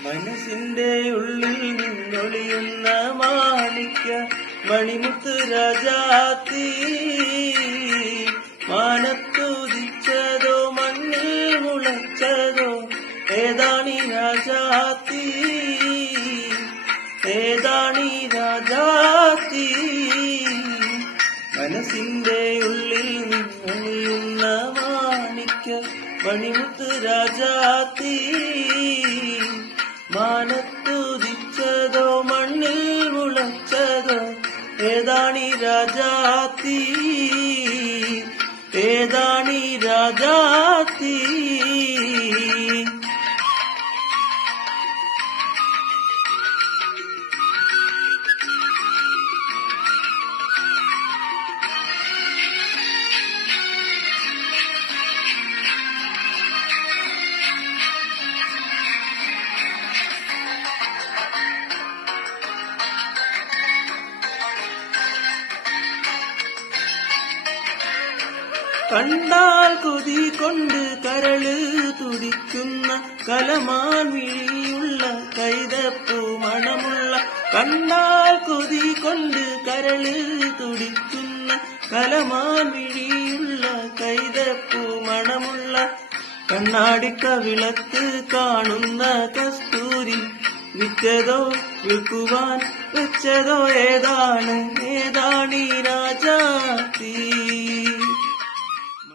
മനസ്സിന്റെ ഉള്ളിൽ നിന്നൊളിയുന്ന മാണിക്ക മണിമുത്ത് രാജാത്തി. മാനത്തുദിച്ചതോ മണ്ണിൽ മുളച്ചതോ ഏതാണി രാജാത്തി? ഏതാണി രാജാത്തി? മനസ്സിന്റെ ഉള്ളിൽ നിന്നൊളിയുന്ന മാണിക്ക മണിമുത്ത് രാജാത്തി. മാനത്തുദിച്ചതോ മണ്ണിൽ മുളച്ചതോ ഏതാണി രാജാത്തി ഏതാണി രാജാത്തി കണ്ടാൽ കൊതി കൊണ്ട് കരൾ തുടിക്കുന്ന കലമാൻ വിഴിയുള്ള കൈതപ്പൂ മണമുള്ള കണ്ടാൽ കൊതി കൊണ്ട് കരൾ തുടിക്കുന്ന കലമാൻ വിഴിയുള്ള കൈതപ്പൂ മണമുള്ള കണ്ണാടിക്ക വിളക്ക് കാണുന്ന കസ്തൂരി വിറ്റതോ വിൽക്കുവാൻ വെച്ചതോ ഏതാണ്? ഏതാണീ രാജാത്തി